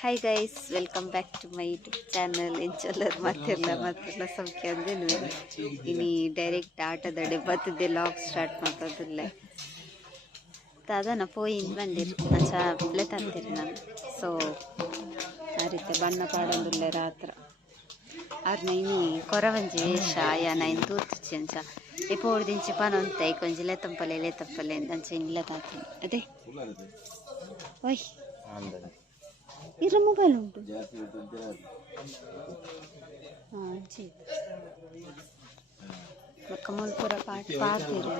Hi guys, welcome back to my YouTube channel. ಎಂಚಲ್ಲರು ಮತ್ತೆಲ್ಲ ಸೌಖ್ಯ ಅಂದೇನು ಇನ್ನು ಡೈರೆಕ್ಟ್ ಆಟದ ಬರ್ತದೆ ಲಾಗ್ ಸ್ಟಾರ್ಟ್ ಮಾಡ್ತದಿಲ್ಲ ಅದನ್ನ ಪೋಯಿನ್ ಬಂದಿರು ಅಂಚ ಪ್ಲೆ ತಂದಿರಿ ನಾನು. ಸೊ ಆ ರೀತಿ ಬಣ್ಣ ಪಾಡೊಂದುಲ್ಲೆ ರಾತ್ರ ಅವ್ರನ್ನ ಇನ್ನು ಕೊರವಂಜಿ ವೇಷ ಯಾನ ಇನ್ನು ತೂರ್ತಿಚ್ಚಿ ಅಂಚ ಎಪ್ಪೋಡು ದಿಂಚಿ ಪನೊಂತೆ ಕೊಂಚ ಲೆತ್ತಂಪಲೆ ಅಂಚ ಇಲ್ಲ ತಾತೀನಿ ಅದೇ ಓಯ್ ಇರ ಮೊಬೈಲ್ ಉಂಟು ಕಮಲ್ಪುರ ಪಾರ್ತಿರು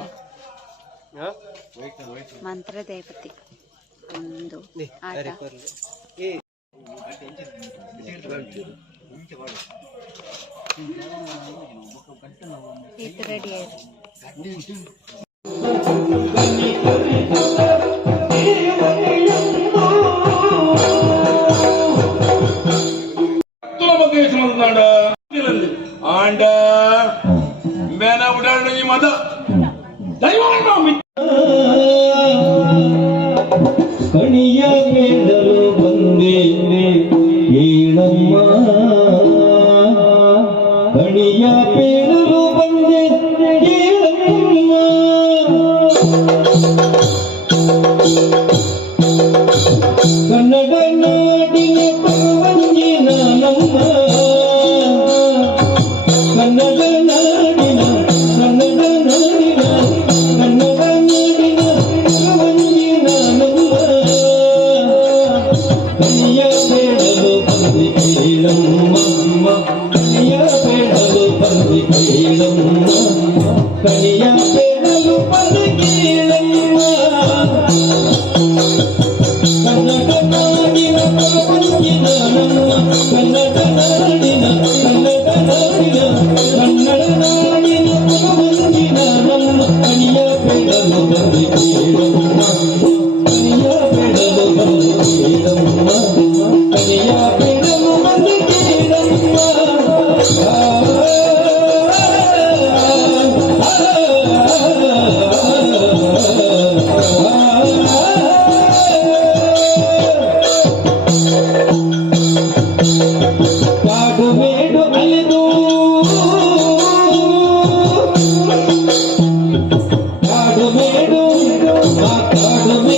ಮಂತ್ರ ದೇವತೆ ಒಂದು ಆಟ ಇದು ರೆಡಿ ಆಯ್ತು. ಆಂಡ ಮೇನ ಉಡಾಡ ಈ ಮದ ಕಣಿಯ ಮೇಡಲು ಬಂದೆ ಏಳಮ್ಮ ಕಣಿಯ ಪೇಡಲು ಬಂದೆ ಏಳಮ್ಮ ಕನ್ನಡ ನಾಡಿನ ಪರವಂಜಿನ ನಮ್ಮ ಕನ್ನಡ ನಾಡಿನ ಪರವಂಜಿನ ನಮ್ಮ ಕನಿಯ ಬೇಡಲು ಬಂದಿ ಕೇಳಮ್ಮ ಕನಿಯ ಬೇಡಲು ಬಂದಿ ಕೇಳಮ್ಮ ಕನಿಯ ಬೇಡಲು ಬಂದಿ ಕೇಳಮ್ಮ ಕನ್ನಡ ನಾಡಿನ ಪರವಂಜಿನ ನಮ್ಮ ಕನ್ನಡ ನಾಡಿನ ಪರವಂಜಿನ ನಮ್ಮ ಕನಿಯ ಬೇಡಲು ಬಂದಿ ಕೇಳಮ್ಮ ಕನಿಯ ಬೇಡಲು ಬಂದಿ ಕೇಳಮ್ಮ ಕನಿಯ ಬೇಡಲು ಬಂದಿ ಕೇಳಮ್ಮ ಕಾಡು ಮೇಡು ಅಲೆದು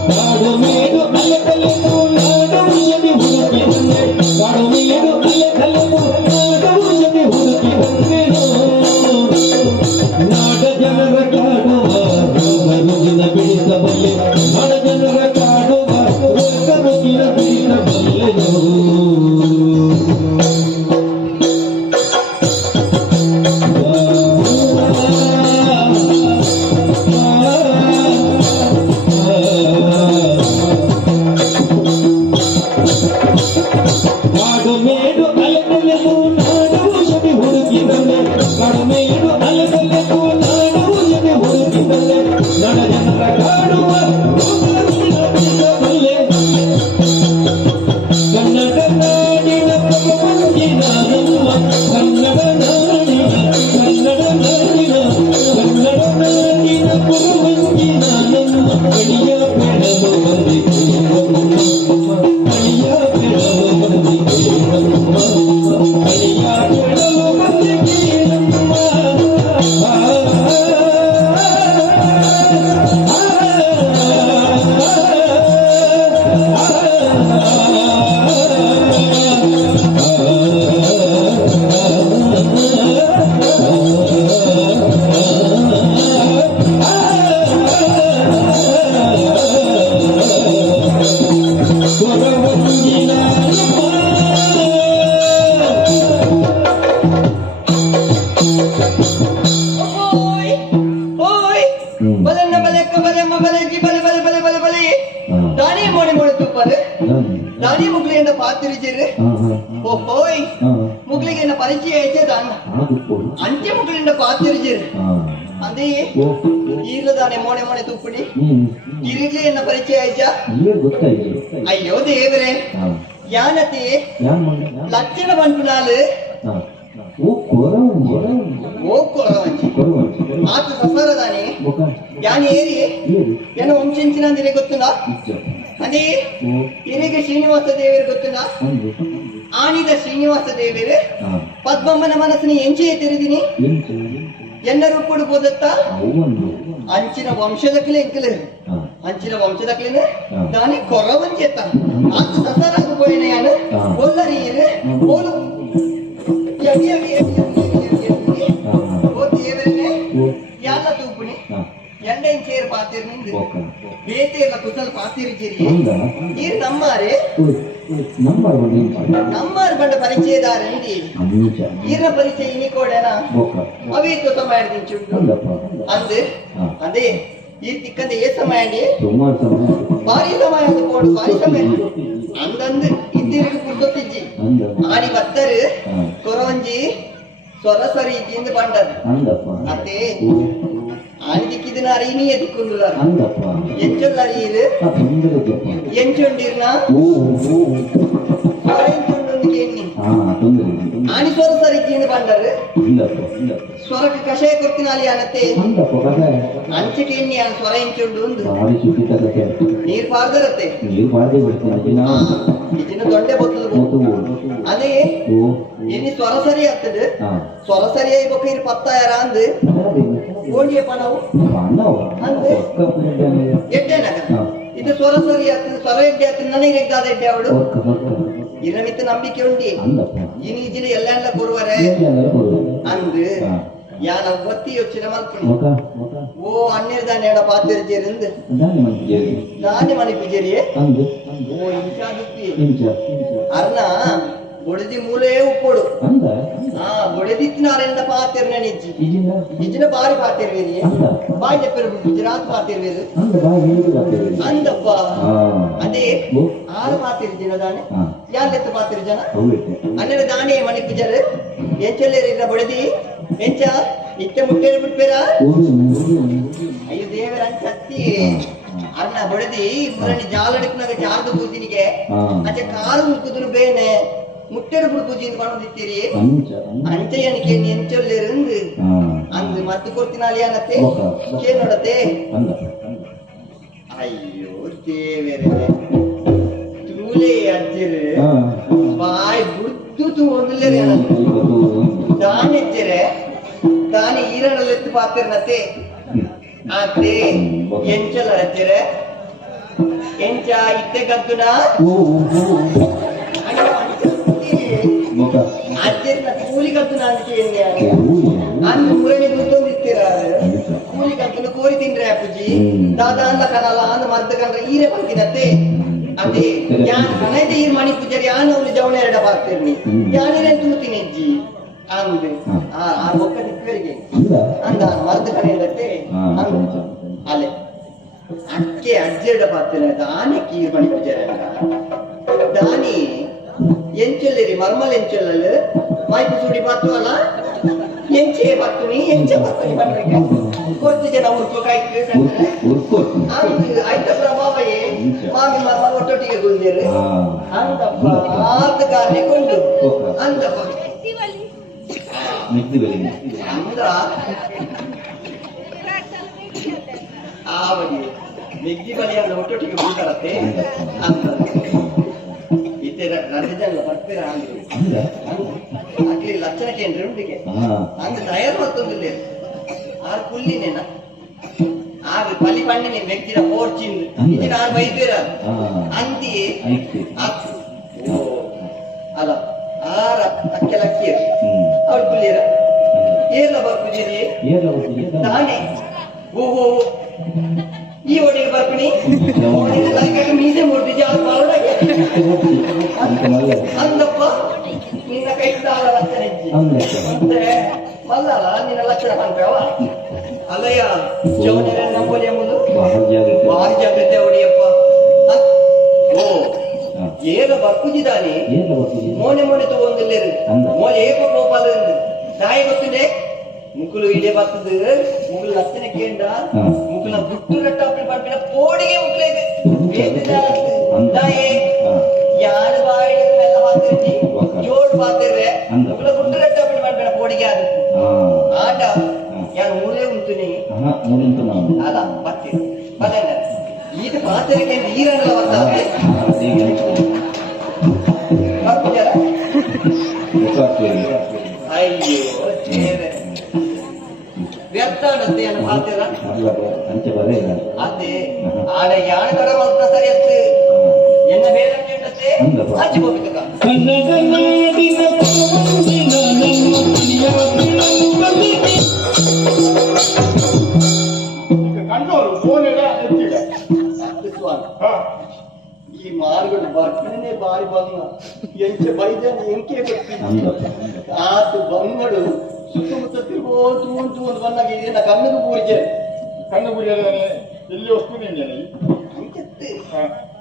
ಕಾಡು ಮೇಡು ಅಲೆಕಲೆದು ನಾಡೌಷಧಿ ಹುಡುಕಿ ಬಂದೆ ಕಾಡು ಮೇಡು ಅಲೆಕಲೆದು ನಾಡೌಷಧಿ ಹುಡುಕಿ ಬಂದೆನು ನಾಡ ಜನರ ಕಾಡುವ ರೋಗ ರುಜಿನ ಬಿಡಿಸಬಲ್ಲೆ ನಾಡ ಜನರ ಕಾಡುವ ರೋಗ ರುಜಿನ ಬಿಡಿಸಬಲ್ಲೆನು ಕಾಡು ಮೇಡು ಅಲೆಕಲೆದು ನಾಡೌಷಧಿ ಹುಡುಕಿ ಬಂದೆ ಕಾಡು ಮೇಡು ಅಲೆಕಲೆದು ನಾಡೌಷಧಿ ಹುಡುಕಿ ಬಂದೆ ನಡ ಜನರ ಕಾಡುವ ಬಿಡಿಸಬಲ್ಲೆ ಕನ್ನಡ ನಾಡಿನ ಪರವಂಜಿನ ನಮ್ಮ ಕನ್ನಡ ನಾಡಿನ ಪರವಂಜಿನ ನಮ್ಮ ಕಣಿಯ ಬೇಡಲು ಬಂದಿ ಕೇಳಮ್ಮ ಕಣಿಯ ಬೇಡಲು ಬಂದಿ ಕೇಳಮ್ಮ ಕಣಿಯ ಬೇಡಲು ಬಂದಿ ಕೇಳಮ್ಮ ರಾಣಿ ಮುಗ್ಲಿಯಿಂದ ಪಾತಿರಿಜೇರಿ ಓಹೋಯ್ ಮುಗ್ಲಿಗೆ ಪರಿಚಯ ಹೆಚ್ಚೇದಾನ ಅಂಚೆ ಮುಗ್ಲಿಂದ ಪಾತಿರಿಜೇರಿ ಅದೇ ಈರ್ಲದಾನೆ ಮೋಣೆ ಮೋಣೆ ತುಪ್ಪಡಿ ಇರಿಗ್ಲಿ ಎನ್ನ ಪರಿಚಯ ಆಯ್ತಾ ಅಯ್ಯೋ ದೇವರೇ ಯಾನತಿ ಲಕ್ಷಣ ಬಂಟುನಾಲು ಓ ಕೊರವಂಜಿ ಆತ ಸಫರದಾನೆ ಯಾನ್ ಏರಿ ಏನೋ ವಂಶಿಂಚಿನ ಗೊತ್ತುಂದ ಅದೇ ಹಿರಿಗೆ ಶ್ರೀನಿವಾಸ ದೇವರು ಗೊತ್ತಿಲ್ಲ ಆಣಿದ ಶ್ರೀನಿವಾಸ ದೇವರು ಪದ್ಮಮ್ಮನ ಮನಸ್ಸಿನ ಎಂಚೆ ತೆರೆದಿನಿ ಎಲ್ಲರೂ ಕೊಡ್ಬೋದತ್ತ ಅಂಚಿನ ವಂಶದಕ್ಲೆ ಎಂಕಲೆ ಅಂಚಿನ ವಂಶದಕ್ಲೇನೆ ದಾನಿ ಕೊರವಂಚೇತ ಅದು ಸಸರಾಗ ಪೋಯಿನೆಯಾನು ಒಲ್ಲರೀರು ಓಲು ಯವಿ ಯವಿ ಯವಿ ಓ ದೇವರೇ ಯಾಲ ತೂಪುನಿ ಎಂಡೆನ್ ಚೇರ್ ಪಾತಿರ್ ನಿಂದು ಬೇತೆ ಎಲ್ಲ ಕುಸಲ್ ಪಾತಿರ್ ಜಿರಿ ಈರ್ ನಮ್ಮಾರೆ ನಮ್ಮಾರ್ ಬಂಡ ಪರಿಚಯದಾರ ಇಂದಿ ಈರ್ನ ಪರಿಚಯ ಇನಿಕೋಡೇನ ಅವೇ ತೋತ ಮಾಡಿದಿಂಚುಂಟು ಅಂದು ಅದೇ ಈ ತಿಕ್ಕಂದ ಏ ಸಮಯ ಅಂಡಿ ಭಾರಿ ಸಮಯ ಅಂದ್ಕೊಂಡು ಭಾರಿ ಸಮಯ ಅಂದಂದು ಇದ್ದಿರಿಗೆ ಕುಡ್ದೊತ್ತಿಜ್ಜಿ ಆಡಿ ಬತ್ತರು ಕೊರವಂಜಿ ಸೊರಸರಿ ಇಜ್ಜಿಂದ ಬಂಡದು ಅದೇ ಆನಿ ದಿಕ್ಕಿದಿನ ಅರಿನಿಯ ದಿಕ್ಕುಂದುಲ ಎಂಚೊಲ್ಲ ಅರಿಯಿರು ಎಂಚೊಂಡಿರ್ನ ಎಂಚೊಂಡೊಂದಿಗೆ ಎಣ್ಣಿ ಆನಿ ಸೊರಸರಿ ಇಜ್ಜಿಂದ ಬಂಡರು ಸ್ವರಕ್ಕೆ ಕಷಾಯ ಕೊಡ್ತೀನಿ ಅಲ್ಲಿ ಅನ್ನತ್ತೆ ಅಂಚಕ್ಕೆ ಎಣ್ಣಿ ಆ ಸ್ವರ ಎಂಚೊಂಡು ಒಂದು ನೀರ್ ಪಾರ್ದರತ್ತೆ ಇಜಿನ ದೊಡ್ಡ ಬೊತ್ತದು ಅದೇ ಎಣ್ಣಿ ಸ್ವರ ಸರಿ ಆಗ್ತದೆ ಸ್ವರ ಸರಿ ಆಗ್ಬೇಕು ಇರ್ ಪತ್ತಾಯರ ಅಂದ್ ಓಡಿಯಪ್ಪ ನಾವು ಅಂದ್ರೆ ಎಡ್ಡೆನಾಗ ಇದು ಸ್ವರ ಸರಿ ಆಗ್ತದೆ ಸ್ವರ ಎಡ್ಡೆ ಆಗ್ತದೆ ನನಗೆ ಎಡ್ಡಾದ ಎಡ್ಡೆ ಅವಳು ಇರ ಮಿತ್ತ ನಂಬಿಕೆ ಉಂಟಿ ಈ ನೀಜಿನ ಎಲ್ಲ ಕೊರುವರೆ ಅಂದ್ ಯಾನ ಒತ್ತಿ ಯೋಚನೆ ಮಾಡ್ತೀನಿ ಓ ಅನ್ನೇರ್ ದಾನಿ ಎಡ ಪಾತ್ರ ಜೇರಿಂದ ದಾನಿ ಮನೆ ಪಿಜರಿಯೇ ಓ ಇಂಚ ಅರ್ನ ಬೊಡೆದಿ ಮೂಲೆ ಉಪ್ಪೋಡು ಬೊಡೆದಿತ್ತಿನಾರೆಂಡ ಪಾತಿರ್ನ ನಿಜ್ಜಿ ಇಜ್ಜಿನ ಬಾರಿ ಪಾತಿರ್ವೇರಿ ಬಾಯಿ చెప్పారు ಗುಜರಾತ್ ಪಾತಿರ್ವೇರು ಅಂದಪ್ಪ ಅದೇ ಆರು ಪಾತಿರ್ ಜನ ದಾನೆ ಯಾಲೆತ್ತು ಪಾತಿರ್ ಜನ ಅನ್ನೆರ ದಾನೆ ಮಣಿ ಪೂಜಾರೆ ಎಂಚಲೇರಿನ ಬೊಡೆದಿ ಎಂಚ ಇತ್ತೆ ಮುಟ್ಟೇರಿ ಬಿಟ್ಬೇರ ಅಯ್ಯೋ ದೇವರ ಅಂಚತ್ತಿ ಅನ್ನ ಬೊಡೆದಿ ಮುರಣಿ ಜಾಲಡಿಕ್ನಾಗ ಜಾರ್ದು ಕೂತಿನಿಗೆ ಅಂಚೆ ಕಾಲು ಮುಕ್ಕುದುನು ಬೇನೆ ಮುಟ್ಟೆಡು ಬಿಡು ಪೂಜೆ ಮಾಡೋದಿತ್ತೀರಿ ಅಂಚೆ ಎಣಿಕೆ ಎಂಚೊಲ್ಲೇருந்து ಅಂದ್ ಮತ್ತೆ ಕೊಡ್ತೀನಿ ಅಲ್ಲಿ ಅನ್ನತ್ತೆ ಕೇ ನೋಡತ್ತೆ ಅಯ್ಯೋ ದೇವರೇ ತೂಲೆ ಅಜ್ಜರು ಬಾಯ್ ಬುದ್ದು ಒಂದಿಲ್ಲೇರಿ ದಾನಿ ಎಚ್ಚರೆ ದಾನಿ ಈರಣಲೆತ್ತು ಪಾತಿರ್ನತ್ತೆ ಅದೇ ಎಂಚಲ ಅಜ್ಜರೆ ಎಂಚ ಇತ್ತೆ ಗದ್ದುನ ಅಜ್ಜನ ಕೂಲಿ ಕತ್ತು ನಾನು ಅಂದು ಮುರಣಿ ಗುರ್ತೊಂದಿತ್ತೀರ ಕೂಲಿ ಕತ್ತಲು ಕೋರಿ ತಿಂಡ್ರೆ ಅಪ್ಪುಜಿ ದಾದ ಅಂದ ಕನಲ ಅಂದ ಮರ್ದ ಕಂಡ್ರೆ ಈರೆ ಬರ್ತೀನತ್ತೆ ಅದೇ ಯಾನ್ ಕನೈದ ಈರ್ ಮಣಿ ಪೂಜಾರಿ ಯಾನ್ ಅವ್ರು ಜವಳ ಎರಡ ಬಾರ್ತಿರ್ನಿ ಯಾನಿರೆ ತೂತೀನಿ ಅಜ್ಜಿ ಅಂದು ಆ ಒಕ್ಕ ನಿಕ್ಕರಿಗೆ ಅಂದ ಮರ್ದ ಕನೆಯಲ್ಲತ್ತೆ ಅಲ್ಲೇ ಅಕ್ಕೆ ಅಜ್ಜೆರಡ ಬಾರ್ತಿನ ದಾನಿ ಕೀರ್ ಮಣಿ ಪೂಜಾರಿ ದಾನಿ ಎಂಚಲ್ಲೇರಿ ಮರ್ಮಲ್ ಎಂಚಲ್ಲಲು ಮಾಯ್ತು ಸುಡಿ ಬಾತು ಅಲ್ಲ ಎಂಚೆ ಬರ್ತುನಿ ಎಂಚೆ ಬರ್ತುನಿ ಬರ್ಬೇಕು ಕೊರ್ತಿ ಜನ ಉರ್ಕೋಕಾಯ್ತು ಆಯ್ತ ಪ್ರಭಾವಯೇ ಮಾಮಿ ಮರ್ಮ ಒಟ್ಟೊಟ್ಟಿಗೆ ಗುಂದಿರು ಅಂತಪ್ಪ ಆರ್ದ ಕಾರ್ಯ ಕೊಂಡು ಅಂತಪ್ಪ ಅಂದ ಆವಡಿ ಮೆಗ್ಗಿ ಬಲಿಯನ್ನ ಒಟ್ಟೊಟ್ಟಿಗೆ ಗುಂಡರತ್ತೆ ಅಂತ ರಜೆಲ್ಲ ಬರ್ತೀರ ಆಗ್ಲಿ ಲಕ್ಷಣಕ್ಕೆ ಏನ್ರಿ ಉಂಟಿಗೆ ಅಂದ್ ತಯಾರು ಮತ್ತೊಂದಿಲ್ಲ ಆರು ಪುಲ್ಲಿನೇನ ಆರು ಪಲಿ ಪಣ್ಣಿನ ವ್ಯಕ್ತಿನ ಪೋರ್ಚಿಂದು ಇಜಿನ ಆರು ಬೈತೀರ ಅಂತಿ ಅಲ್ಲ ಆರ ಅಕ್ಕೆ ಲಕ್ಕಿ ಅವ್ರು ಪುಲ್ಲಿರ ಏರ್ಲ ಬರ್ಪುಜಿರಿ ತಾನೇ ಓಹೋ ಈ ಒಡೆಗೆ ಬರ್ತೀನಿ ಮೀಸೆ ಮುಟ್ಟಿದ್ದೆ ಅವ್ರು ಮಾಡೋದಾಗೆ ಅಂದಪ್ಪ ನಿನ್ನ ಕೈ ಲಕ್ಷಣ ಇಜ್ಜಿ ಮತ್ತೆ ಮಲ್ಲಲ್ಲ ನಿನ್ನ ಲಕ್ಷಣ ಕಾಣ್ಬೇವ ಅಲ್ಲಯ್ಯ ಜವನ ನಂಬೋಲಿ ಎಂಬುದು ಭಾರಿ ಜಾಗ್ರತೆ ಹೊಡಿಯಪ್ಪ ಓ ಏನ ಬರ್ಪುಜಿದಾನೆ ಮೋನೆ ಮೋನೆ ತಗೊಂಡಿಲ್ಲೇರು ಮೋನೆ ಏಕ ಕೋಪಾಲ ನಾಯಿ ಗೊತ್ತಿದೆ ಮುಕ್ಕುಲು ಇಡೆ ಬರ್ತದೆ ಮುಕ್ಕುಲು ಲಕ್ಷಣ ಕೇಂದ್ರ ಮುಕ್ಕುಲ ಗುಟ್ಟು ರಟ್ಟಾಪಿ ಮಾಡ್ಬಿಡ ಪೋಡಿಗೆ ಮುಕ್ಕಲೇಗೆ ಯಾರು ಬಾಯಿ ಎಲ್ಲ ಮಾತಿರ್ತಿ ಜೋಡ್ ಮಾತಿರ್ವೆ ಮುಕ್ಕುಲ ಗುಟ್ಟು ರಟ್ಟಾಪಿ ಮಾಡ್ಬೇಡ ಪೋಡಿಗೆ ಆದ ಆಟ ಯಾರು ಮೂರೇ ಉಂಟು ನೀ ಅಲ್ಲ ಬರ್ತೀರಿ ಅದೇ ಇದು ಪಾತ್ರೆಗೆ ನೀರಲ್ಲ ಬರ್ತಾರೆ ಅಯ್ಯೋ ವ್ಯರ್ಥ ಆಡತ್ತೆ ಅನ್ನ ಪಾತ್ರ ಅದೇ ಆಡ ಯಾಣ ಕಡ ಬಂತ ಸರಿ ಅತ್ತೆ ಎನ್ನ ಬೇರೆ ಕೇಳತ್ತೆ ಹಚ್ಚಿ ಹೋಗ್ಬೇಕು ಕನ್ನಡ ನಾಡಿನ ಕೋವಂದಿನ ನನ್ನ ಮನೆಯ ಬೆಳಕು ಬಂದಿದೆ. ಕಣ್ಣೋರು ಫೋನ್ ಎಲ್ಲ ಎತ್ತಿಲ್ಲ. ಈ ಮಾರ್ಗಡು ಬರ್ತಾನೆ ಬಾರಿ ಬಂಗ ಎಂಚೆ ಬೈದಾನೆ ಎಂಕೆ ಆತು ಬಂಗಡು ಸುತ್ತಮುತ್ತ ತಿರುಗೋತು ಅಂತ ಒಂದು ಬಂದಾಗ ಇದನ್ನ ಕಣ್ಣದು ಪೂಜೆ ಕಣ್ಣು ಗುರಿಯದಾನೆ ಎಲ್ಲಿ ಹೋಗ್ತೀನಿ ಅಂಚತ್ತೆ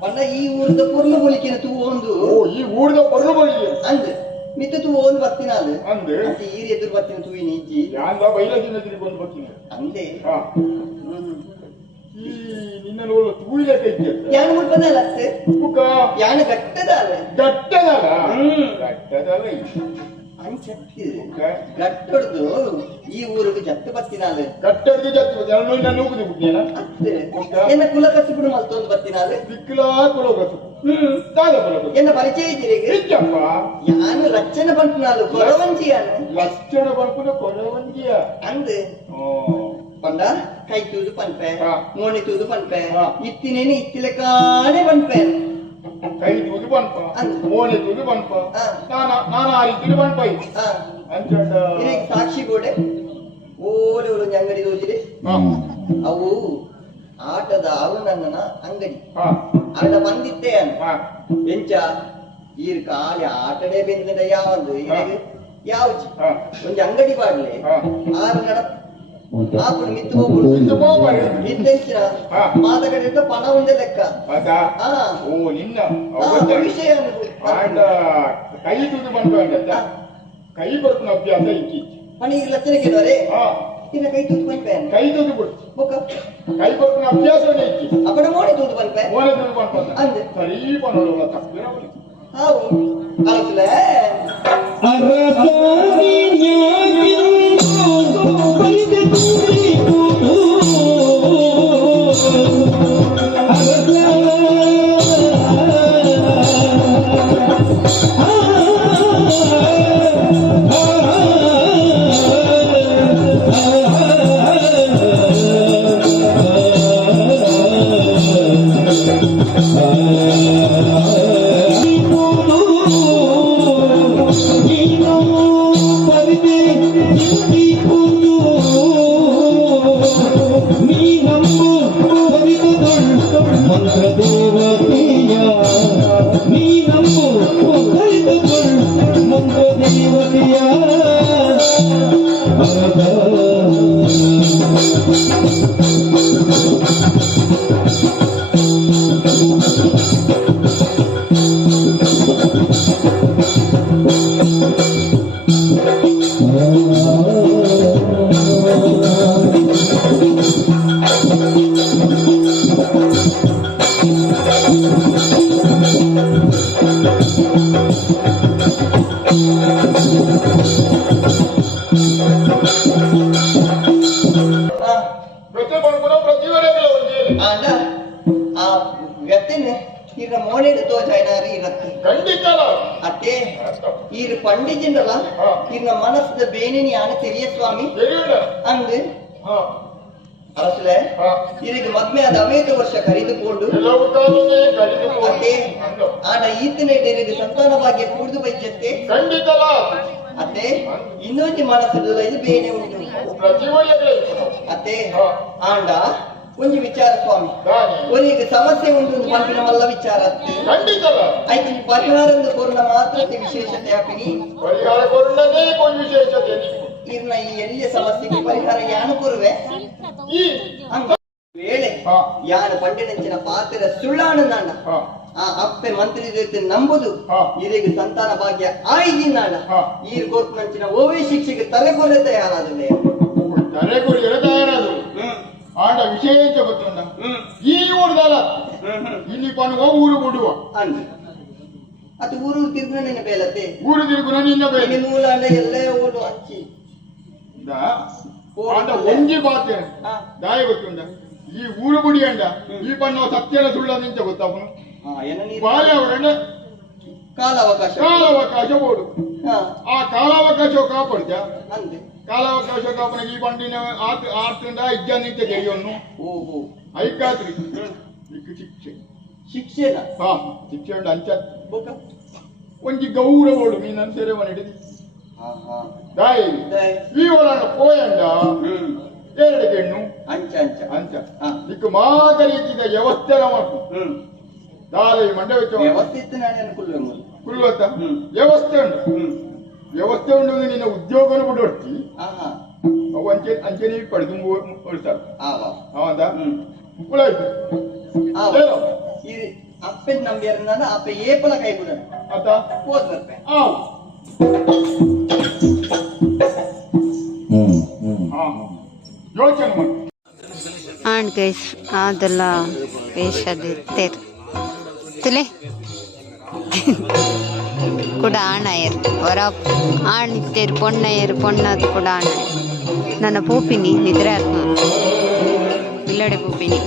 ಬಣ್ಣ ಈ ಊರದ ಪೊರ್ಲು ಬೋಲಿಕೆನ ತೂ ಒಂದು ಈ ಊರಿನ ಪೊರ್ಲು ಬೋಲಿಕೆ ಅಂದ್ ಮಿತ್ತ ತೂ ಒಂದು ಬರ್ತೀನಿ ಅದು ಅಂದೆ ಮತ್ತೆ ಈರಿ ಎದುರು ಬರ್ತೀನಿ ತೂ ನೀಜಿ ಯಾಂದ ಬೈಲದಿಂದ ತಿರುಗೊಂಡು ಬರ್ತೀನಿ ಅಂದೆ ಈ ನಿನ್ನ ನೋಡು ತೂಯಿಲೆ ಕೈತೆ ಯಾನು ಮುಟ್ಪದಲ್ಲ ಅತ್ತೆ ಬುಕ್ಕ ಯಾನು ಗಟ್ಟದಲ್ಲ ಗಟ್ಟದಲ್ಲ ಗಟ್ಟದಲ್ಲ ಅಂಚತ್ತೆ ಗಟ್ಟೊಡ್ದು ಈ ಊರಿಗೆ ಜತ್ತು ಬರ್ತೀನಾಲೆ ಗಟ್ಟಡಿಗೆ ಜತ್ತು ಎಲ್ಲ ನಾನು ಹೋಗುದು ಬಿಡ್ನೇನ ಅತ್ತೆ ಎನ್ನ ಕುಲ ಕಸಿಬಿಡು ಮಲ್ತೊಂದು ಬರ್ತೀನಾಲೆ ದಿಕ್ಕಿಲಾ ಕೊಡೋಗತ್ತು ತಾಗ ಕೊಡೋಗತ್ತು ಎನ್ನ ಪರಿಚಯ ಇದ್ದೀರಿ ಹೆಚ್ಚಪ್ಪ ಯಾನು ರಚನೆ ಬಂತು ನಾಲು ಕೊರವಂಜಿ ಯಾನು ಲಕ್ಷಣ ಬಂಪುನ ಕೊಡವಂಜಿಯ ಅಂದೆ ಪಂಡ ಕೈ ತೂದು ಪನ್ಪೆ ಮೋಣಿ ತೂದು ಪನ್ಪೆ ಇತ್ತಿನೇನು ಇತ್ತಿಲೆ ಕಾಣೆ ಪನ್ಪೆ ಕೈ ತೂದು ಪನ್ಪ ಮೋಣಿ ತೂದು ಪನ್ಪ ನಾನು ಆ ರೀತಿ ಪನ್ಪ ಅಂಚಂಡ ಸಾಕ್ಷಿ ಗೋಡೆ ಓಲೆ ಒಂದು ಅಂಗಡಿ ದೋಚಿದೆ ಅವು ಆಟದ ಅರುಣಣ್ಣನ ಅಂಗಡಿ ಆಟ ಬಂದಿದ್ದೆ ಎಂಚ ಈರ್ ಕಾಲಿ ಆಟಡೆ ಬೆಂದ ಯಾವಂದು ಯಾವ್ಜಿ ಒಂದು ಅಂಗಡಿ ಬಾಡ್ಲೆ ಆರು ನಡ ಆಪುಡು ಮಿತ್ತು ಹೋಗ್ಬಿಡು ಇದ್ದೆಂಚಿನ ಮಾತಕಡೆ ಪಣ ಒಂದೇ ಲೆಕ್ಕ ಓ ನಿನ್ನ ವಿಷಯ ಕೈ ತೂದು ಪನ್ಪ ಕೈ ಕೊಡ್ತಾನ ಅಭ್ಯಾಸ ಇಕ್ಕಿ ಪಣಿಗೆ ಲಕ್ಷಣ ಕೇಳುವರೆ ಇನ್ನ ಕೈ ತೂದು ಪನ್ಪೆ ಕೈ ತೂದು ಬಿಡು ಬೊಕ್ಕ ಕೈ ಕೊಡ್ತಾನ ಅಭ್ಯಾಸವೇ ಇಕ್ಕಿ ಅಪ್ಪಡ ಮೋಣಿ ತೂದು ಪನ್ಪೆ ಮೋನೆ ತೂದು ಪನ್ಪ ಅಂದೆ ಸರಿ ಪನ್ನೋಳ ತಪ್ಪಿರ ಹಾವು ಅಲಸಲೆ ಅರಸಾನಿ ನ್ಯಾಯವು ಬಲಿದೆ ತೂರಿಕುದು ಪಂಡಿಜಿಂಡಲ್ಲ ಇನ್ನ ಮನಸ್ಸದ ಬೇನೇನಿ ಯಾನ ತೆರಿಯ ಸ್ವಾಮಿ ಅಂದು ಅರಸಲೆ ಇದಕ್ಕೆ ಮದ್ಮೆ ಆದ 15 ವರ್ಷ ಕರೆದುಕೊಂಡು ಅತ್ತೆ ಆಡ ಈತನ ಇದರಿಗೆ ಸಂತಾನ ಭಾಗ್ಯ ಕೂಡಿದು ಬೈಜತ್ತೆ ಅತ್ತೆ ಇನ್ನೊಂದು ಮನಸ್ಸದ ಇದು ಬೇನೆ ಉಂಟು ಅತ್ತೆ ಆಂಡ ಒಂದು ವಿಚಾರ ಸ್ವಾಮಿ ಒರಿಗೆ ಸಮಸ್ಯೆ ಉಂಟು ಪಂಪಿನ ಮಲ್ಲ ವಿಚಾರ ಆಯ್ತು ಪರಿಹಾರದ ಕೊರೋನಾ ಮಾತ್ರ ವಿಶೇಷತೆ ಹಾಕಿನಿ ಇರ್ನ ಈ ಎಲ್ಲಿಯ ಸಮಸ್ಯೆಗೆ ಪರಿಹಾರ ಯಾನು ಕೊರುವೆ ವೇಳೆ ಯಾನು ಪಂಡಿನಂಚಿನ ಪಾತ್ರ ಸುಳ್ಳಾನಂದಾಂಡ ಆ ಅಪ್ಪೆ ಮಂತ್ರಿ ಜೊತೆ ನಂಬುದು ಇದೀಗ ಸಂತಾನ ಭಾಗ್ಯ ಆಯ್ದಿ ನಾಡ ಈ ಕೋರ್ಪನಂಚಿನ ಓವೇ ಶಿಕ್ಷೆಗೆ ತಲೆಗೊರೆ ತಯಾರಾದವೆ ಆಂಡ ವಿಷಯ ಎಂತ ಗೊತ್ತುಂಡ ಈ ಊರ್ದಲ್ಲ ಇಲ್ಲಿ ಪಣುವ ಊರು ಬಿಡುವ ಅದು ಊರು ತಿರುಗುನ ನಿನ್ನ ಬೇಲತ್ತೆ ಊರು ತಿರುಗುನ ನಿನ್ನ ಬೇಲೆ ಮೂಲ ಅಂಡ ಎಲ್ಲೇ ಓಡು ಹಂಚಿ ಆಂಡ ಒಂಜಿ ಪಾತೆ ದಾಯ ಗೊತ್ತುಂಡ ಈ ಊರು ಬುಡಿಯಂಡ ಈ ಬಣ್ಣ ಸತ್ಯನ ಸುಳ್ಳ ನಿಂತ ಗೊತ್ತಾಪನು ಬಾಲ್ಯ ಅವರನ್ನ ಕಾಲಾವಕಾಶ ಬೋಡು ಆ ಕಾಲಾವಕಾಶ ಕಾಪಾಡ್ತ ಕಾಲಾವಕಾಶ ಕಾಪಾಡ ಈ ಬಂಡಿನ ಆರ್ತಿಂದ ಇಜ್ಜ ನಿಂತ ಜೈಯನ್ನು ಐಕಾತ್ರಿ ಶಿಕ್ಷೆ ಹಾ ಶಿಕ್ಷೆ ಉಂಡು ಅಂಚ ಒಂಜಿ ಗೌರವೋಡು ಮೀನನ್ ಸೆರೆವನ್ ಹಿಡಿದು ದಾಯಿ ಈ ಒಳನ ಪೋಯಂಡ ಎರಡು ಹೆಣ್ಣು ಅಂಚ ಇಕ್ಕ ಮಾತರಿಕಿದ ವ್ಯವಸ್ಥೆ ಮಾಡು ದಾಳಿ ಮಂಡ ಕುಲ್ವತ್ತ ವ್ಯವಸ್ಥೆ ಉಂಟು ವ್ಯವಸ್ಥೆ ಉಂಟು ನಿನ್ನ ಉದ್ಯೋಗನ ಬಿಡೊಟ್ಟಿ ಅವು ಅಂಚೆ ನೀವು ಪಡೆದು ಉಳಿಸ್ತಾರೆ ಅವಂದ ಉಳಾಯ್ತು ಅಪ್ಪನ ನಂಬಿಯರ ಅಪ್ಪ ಏಪಲ ಕೈ ಬಿಡ ಆತ ಹೋದ್ ಬರ್ಪೆ ಯೋಚನೆ ಮಾಡಿ ಆಂಡ್ ಗೈಸ್ ಅದೆಲ್ಲ ವೇಷದ ಇರ್ತೇರು ತುಲೆ ಕೂಡ ಆಣಾಯರು ಹೊರ ಆಣಿತ್ತೇರು ಪೊಣ್ಣದು ಕೂಡ ಆಣಾಯರು ನನ್ನ ಪೂಪಿನಿ ನಿದ್ರೆ ಇಲ್ಲಡೆ ಪೂಪಿನಿ